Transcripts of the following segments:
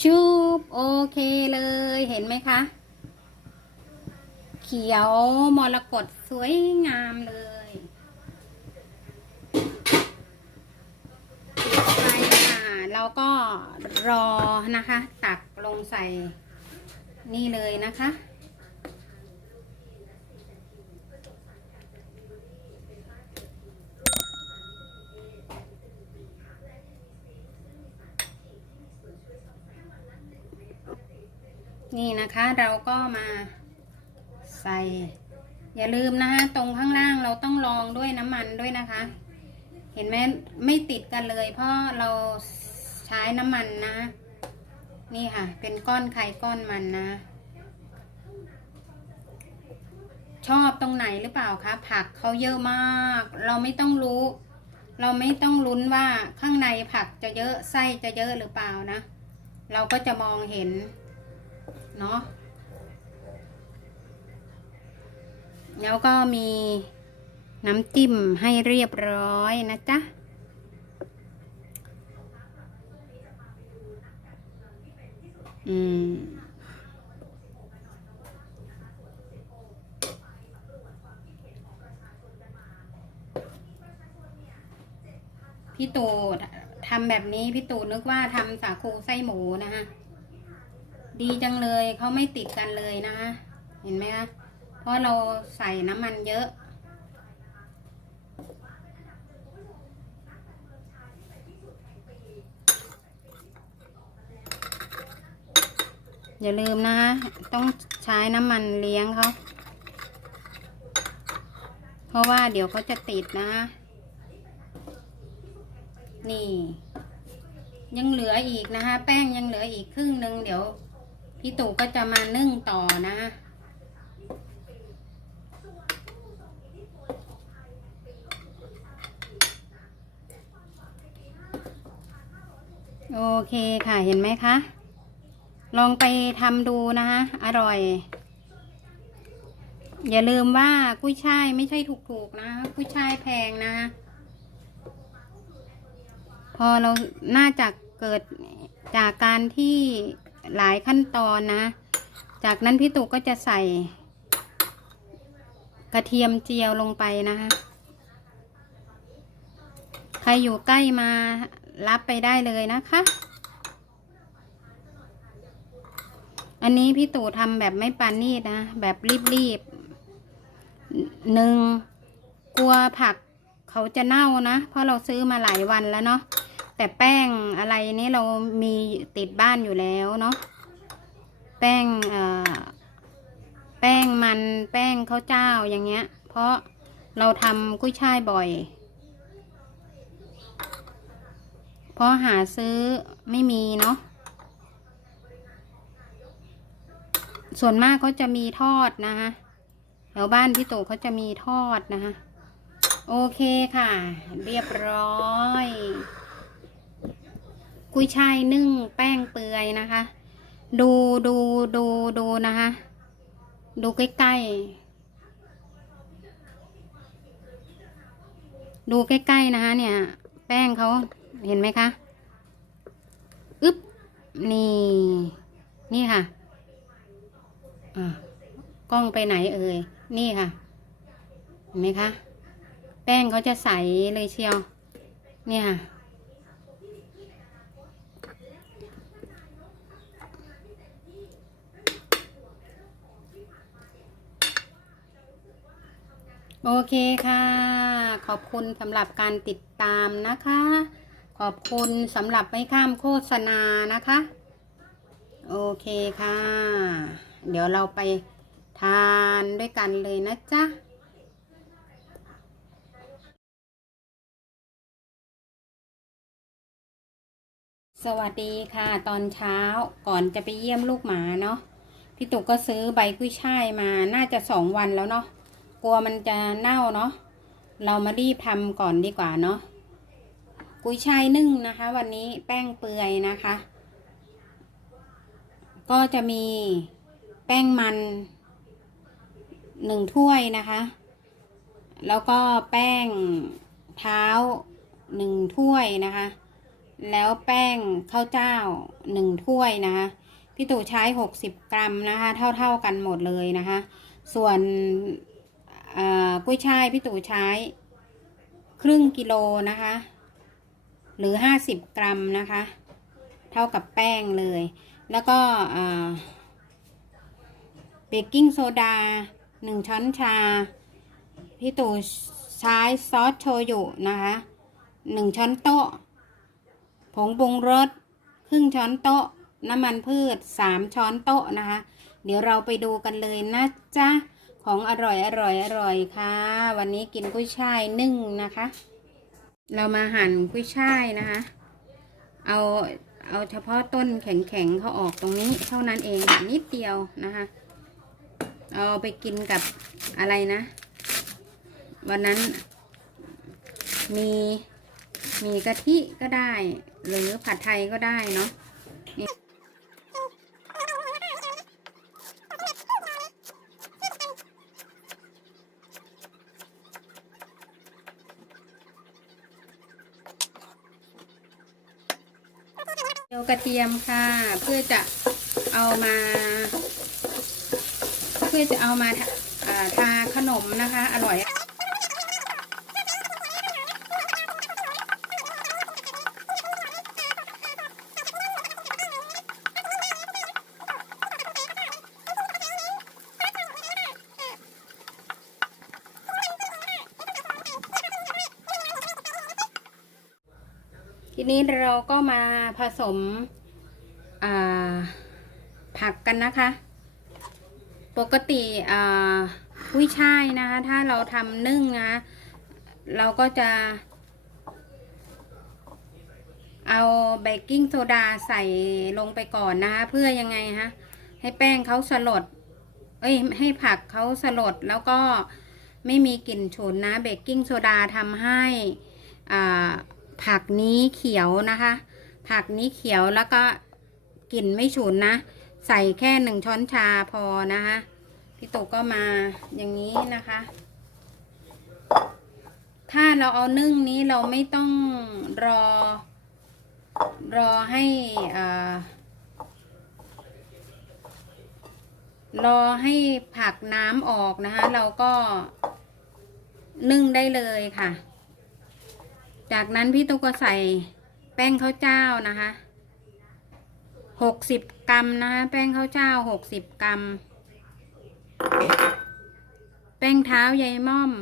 ชุบโอเคเลยเห็นไหมคะ เขียวมรกตสวยงามเลยไปค่ะเราก็รอนะคะ ตักลงใส่นี่เลยนะคะ นี่นะคะเราก็มาใส่ อย่าลืมนะคะตรงข้างล่างเราต้องลองด้วยน้ำมันด้วยนะคะ เห็นไหมไม่ติดกันเลย เพราะเราใช้น้ำมันนะ นี่ค่ะ เป็นก้อนไข่ก้อนมันนะ ชอบตรงไหนหรือเปล่าคะผักเขาเยอะมาก เราไม่ต้องรู้ เราไม่ต้องลุ้นว่าข้างในผักจะเยอะไส้จะเยอะหรือเปล่านะ เราก็จะมองเห็น เนาะแล้วก็มีน้ำจิ้มให้เรียบร้อยนะจ๊ะ อืม พี่ตูทำแบบนี้พี่ตูนึกว่าทำสาคูไส้หมูนะฮะ ดีจังเลยเขาไม่ติดกันเลยนะคะเห็นไหมคะเพราะเราใส่น้ำมันเยอะอย่าลืมนะคะต้องใช้น้ำมันเลี้ยงเขาเพราะว่าเดี๋ยวเขาจะติดนะคะ นี่ ยังเหลืออีกนะคะ แป้งยังเหลืออีกครึ่งหนึ่งเดี๋ยว พี่ตู่ก็จะมานึ่งต่อนะโอเคค่ะเห็นไหมคะ ลองไปทำดูนะคะอร่อย อย่าลืมว่ากุ้ยช่ายไม่ใช่ถูกๆนะกุ้ยช่ายแพงนะพอเราน่าจะเกิดจากการที่ หลายขั้นตอนนะ จากนั้นพี่ตุกก็จะใส่ กระเทียมเจียวลงไปนะคะ ใครอยู่ใกล้มารับไปได้เลยนะคะ อันนี้พี่ตู่ทำแบบไม่ปานนีดนะ แบบรีบๆหนึ่งกลัวผักเขาจะเน่านะ เพราะเราซื้อมาหลายวันแล้วเนาะ แต่แป้งอะไรนี่เรามีติดบ้านอยู่แล้วเนาะแป้งเอ่อแป้งมันแป้งข้าวเจ้าอย่างเงี้ย เพราะเราทำกุ้ยช่ายบ่อย เพราะหาซื้อไม่มีเนาะส่วนมากเขาจะมีทอดนะคะแถวบ้านพี่ตู่เขาจะมีทอดนะคะ โอเคค่ะ เรียบร้อย กุยช่ายนึ่งแป้งเปื่อยนะคะ ดูดูดูดูนะคะ ดูใกล้ๆ ดูใกล้ๆนะคะ เนี่ย แป้งเขาเห็นไหมคะอึ๊บนี่ นี่ค่ะอ่ากล้องไปไหนเอ่ย นี่ค่ะ เห็นไหมคะ แป้งเขาจะใสเลยเชียว เนี่ยค่ะ โอเคค่ะ ขอบคุณสำหรับการติดตามนะคะ ขอบคุณสำหรับไม่ข้ามโฆษณานะคะ โอเคค่ะ เดี๋ยวเราไปทานด้วยกันเลยนะจ๊ะสวัสดีค่ะ ตอนเช้าก่อนจะไปเยี่ยมลูกหมาเนาะพี่ตุกก็ซื้อใบกุ้ยช่ายมาน่าจะสองวันแล้วเนาะ กลัวมันจะเน่าเนาะเรามารีบทำก่อนดีกว่าเนาะกุยช่ายนึ่งนะคะ วันนี้แป้งเปื่อยนะคะ ก็จะมีแป้งมันหนึ่งถ้วยนะคะ แล้วก็แป้งเท้าหนึ่งถ้วยนะคะ แล้วแป้งข้าวเจ้าหนึ่งถ้วยนะคะพี่ตู่ใช้หกสิบกรัมนะคะ เท่าๆกันหมดเลยนะคะ ส่วน กุ้ยช่ายพี่ตู่ใช้ ครึ่งกิโลนะคะ หรือห้าสิบกรัมนะคะ เท่ากับแป้งเลย แล้วก็เบกกิ้งโซดาหนึ่งช้อนชา พี่ตู่ใช้ซอสโชยุนะคะหนึ่งช้อนโต๊ะ ผงปรุงรสครึ่งช้อนโต๊ะ น้ำมันพืชสามช้อนโต๊ะนะคะ เดี๋ยวเราไปดูกันเลยนะจ๊ะ ของอร่อยอร่อยอร่อยค่ะ วันนี้กินกุ้ยช่ายนึ่งนะคะ เรามาหั่นกุ้ยช่ายนะคะ เอาเอาเฉพาะต้นแข็งๆเขาออกตรงนี้เท่านั้นเองค่ะนิดเดียวนะคะ เอาไปกินกับอะไรนะ วันนั้นมีมีกะทิก็ได้ หรือผัดไทยก็ได้เนาะนี่เจียว กระเทียมค่ะ เพื่อจะเอามา เพื่อจะเอามาทาทาขนมนะคะ อร่อย ทีนี้เราก็ มาผสมผักกันนะคะ ปกติอ่ากุ้ยช่ายนะคะ ถ้าเราทำนึ่งนะ เราก็จะ เอาเบกกิ้งโซดาใส่ลงไปก่อนนะคะ เพื่อยังไงฮะ ให้แป้งเขาสลด เอ้ย ให้ผักเขาสลดแล้วก็ไม่มีกลิ่นฉุนนะเบกกิ้งโซดาทำให้ผักนี้เขียวนะคะ ผักนี้เขียวแล้วก็กลิ่นไม่ฉุนนะ ใส่แค่หนึ่งช้อนชาพอนะคะพี่ตุกก็มาอย่างนี้นะคะ ถ้าเราเอานึ่งนี้เราไม่ต้องรอ รอให้อ่ารอให้ผักน้ำออกนะคะ เราก็นึ่งได้เลยค่ะ จากนั้นพี่ตุ๊กก็ใส่ แป้งข้าวเจ้านะคะหกสิบกรัมนะคะแป้งข้าวเจ้าหกสิบกรัม แป้งเท้ายายม่อม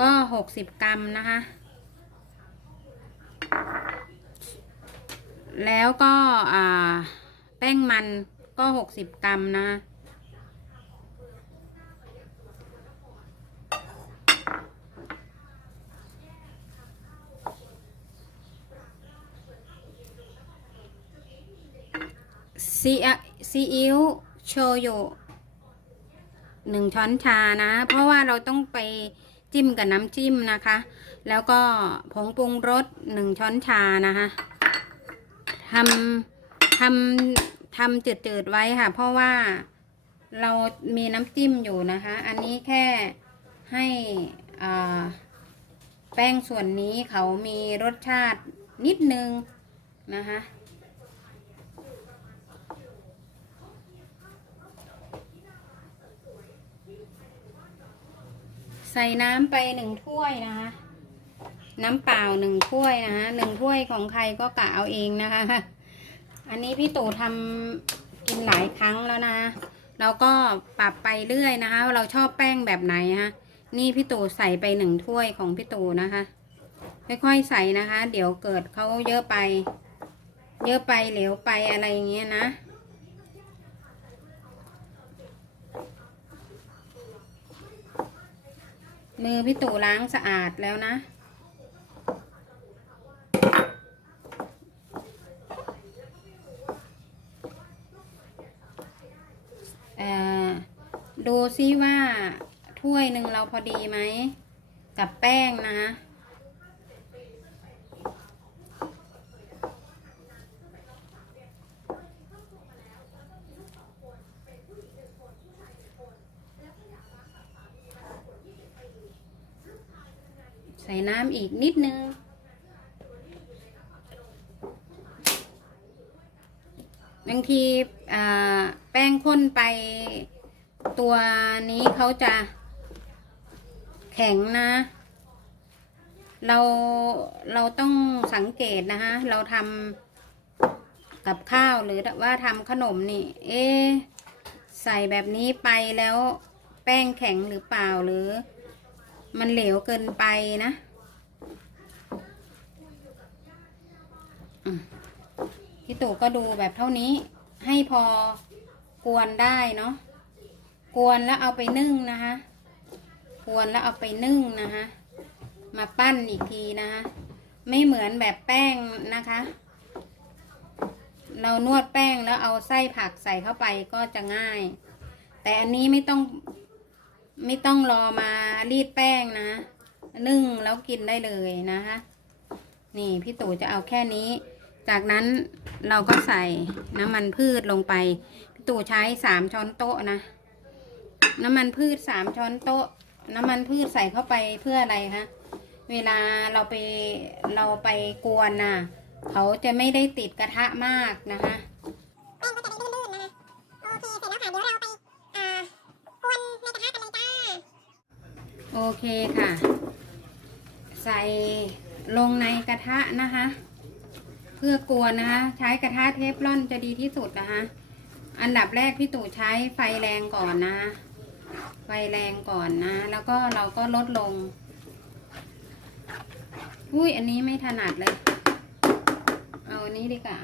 ก็หกสิบกรัมนะคะ แล้วก็แป้งมันก็หกสิบกรัมนะซีอะ ซีอิ๊วโชยุหนึ่งช้อนชานะ เพราะว่าเราต้องไปจิ้มกับน้ำจิ้มนะคะ แล้วก็ผงปรุงรสหนึ่งช้อนชานะคะทำทำทำจืดๆไว้ค่ะ เพราะว่าเรามีน้ำจิ้มอยู่นะคะ อันนี้แค่ให้แป้งส่วนนี้เขามีรสชาตินิดนึงนะคะ ใส่น้ำไปหนึ่งถ้วยนะคะ น้ำเปล่าหนึ่งถ้วยนะคะหนึ่งถ้วยของใครก็กะเอาเองนะคะ อันนี้พี่ตู่ทำกินหลายครั้งแล้วนะเราก็ปรับไปเรื่อยนะคะ เราชอบแป้งแบบไหนฮะนี่พี่ตู่ใส่ไปหนึ่งถ้วยของพี่ตู่นะคะค่อยๆใส่นะคะ เดี๋ยวเกิดเขาเยอะไป เยอะไปเหลวไปอะไรอย่างเงี้ยนะ มือพี่ตู่ล้างสะอาดแล้วนะเอ่อดูซิว่าถ้วยหนึ่งเราพอดีไหม กับแป้งนะคะ นิดนึง บางทีแป้งข้นไปตัวนี้เขาจะแข็งนะ เราเราต้องสังเกตนะฮะเราทำกับข้าวหรือว่าทำขนมนี่ เอ๊ใส่แบบนี้ไปแล้วแป้งแข็งหรือเปล่าหรือ มันเหลวเกินไปนะ พี่ตู่ก็ดูแบบเท่านี้ ให้พอกวนได้เนาะกวนแล้วเอาไปนึ่งนะคะกวนแล้วเอาไปนึ่งนะคะมาปั้นอีกทีนะคะไม่เหมือนแบบแป้งนะคะ เรานวดแป้งแล้วเอาไส้ผักใส่เข้าไปก็จะง่าย แต่อันนี้ไม่ต้องไม่ต้องรอมารีดแป้งนะนึ่งแล้วกินได้เลยนะคะ นี่พี่ตู่จะเอาแค่นี้ จากนั้นเราก็ใส่น้ำมันพืชลงไปตู่ใช้สามช้อนโต๊ะนะ น้ำมันพืชสามช้อนโต๊ะ น้ำมันพืชใส่เข้าไปเพื่ออะไรคะเวลาเราไปเราไปกวนน่ะเขาจะไม่ได้ติดกระทะมากนะคะโอเคเสร็จแล้วค่ะเดี๋ยวเราไปอ่ากวนในกระทะกันเลยจ้าโอเคค่ะ ใส่ลงในกระทะนะคะ เพื่อกวนนะคะ ใช้กระทะเทฟลอนจะดีที่สุดนะคะ อันดับแรกพี่ตู่ใช้ไฟแรงก่อนนะ ไฟแรงก่อนนะ แล้วก็เราก็ลดลง อุ้ยอันนี้ไม่ถนัดเลย เอาอันนี้ดีกว่า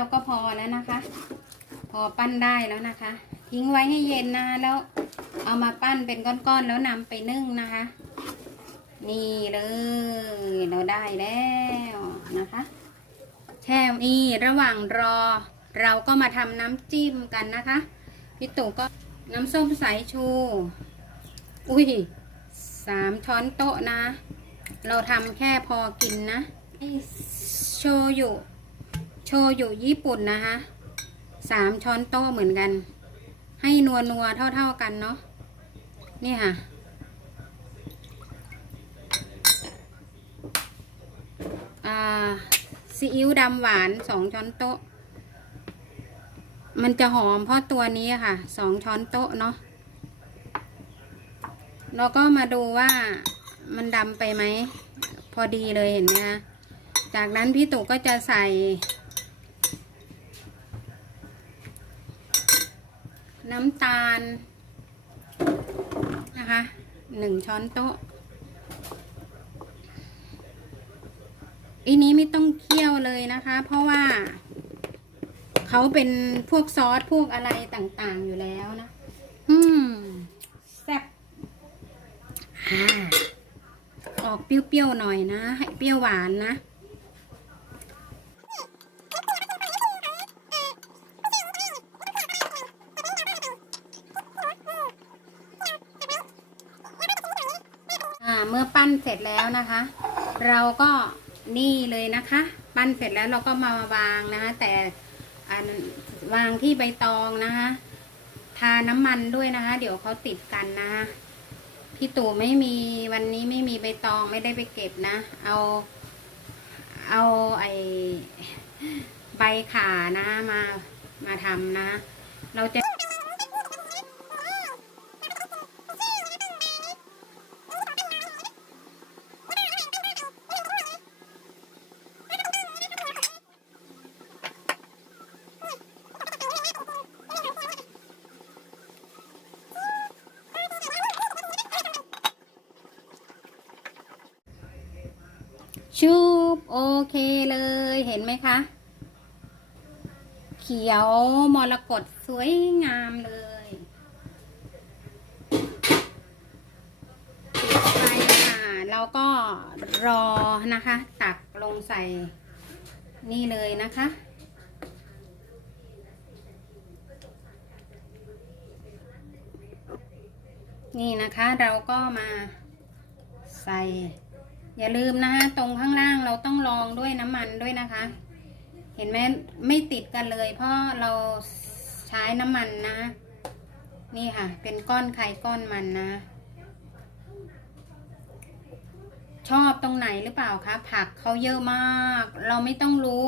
เราก็พอแล้วนะคะ พอปั้นได้แล้วนะคะ ทิ้งไว้ให้เย็นนะคะแล้วเอามาปั้นเป็นก้อนๆแล้วนำไปนึ่งนะคะ นี่เลยเราได้แล้วนะคะแช่นี่ระหว่างรอ เราก็มาทำน้ำจิ้มกันนะคะพี่ตู่ก็น้ำส้มสายชู อุ้ยสามช้อนโต๊ะนะ เราทำแค่พอกินนะโชยุ โชยุญี่ปุ่นนะคะสามช้อนโต๊ะเหมือนกัน ให้นัวนัวเท่าๆกันเนาะนี่ค่ะ ซีอิ๊วดำหวานสองช้อนโต๊ะ มันจะหอมเพราะตัวนี้ค่ะสองช้อนโต๊ะเนาะเราก็มาดูว่ามันดำไปไหม พอดีเลยเห็นไหมคะจากนั้นพี่ตู่ก็จะใส่ น้ำตาลนะคะหนึ่งช้อนโต๊ะอันนี้ไม่ต้องเคี่ยวเลยนะคะ เพราะว่าเขาเป็นพวกซอสพวกอะไรต่างๆอยู่แล้วนะ อืมแซ่บอ่าออกเปรี้ยวๆหน่อยนะ ให้เปรี้ยวหวานนะ เมื่อปั้นเสร็จแล้วนะคะ เราก็นี่เลยนะคะ ปั้นเสร็จแล้วเราก็มาวางนะคะ แต่วางที่ใบตองนะคะทาน้ำมันด้วยนะคะ เดี๋ยวเขาติดกันนะคะพี่ตู่ไม่มีวันนี้ไม่มีใบตองไม่ได้ไปเก็บนะ เอาเอาไอใบขานะมามาทำนะ เราจะ โอเคเลยเห็นไหมคะ เขียวมรกตสวยงามเลยปิดไฟค่ะแล้วก็รอนะคะ ตักลงใส่นี่เลยนะคะนี่นะคะเราก็มาใส่ อย่าลืมนะคะตรงข้างล่างเราต้องลองด้วยน้ำมันด้วยนะคะ เห็นไหมไม่ติดกันเลย เพราะเราใช้น้ำมันนะ นี่ค่ะ เป็นก้อนไข่ก้อนมันนะ ชอบตรงไหนหรือเปล่าคะผักเขาเยอะมาก เราไม่ต้องรู้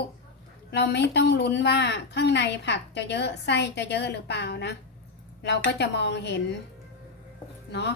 เราไม่ต้องลุ้นว่าข้างในผักจะเยอะไส้จะเยอะหรือเปล่านะ เราก็จะมองเห็น เนาะ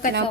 que no.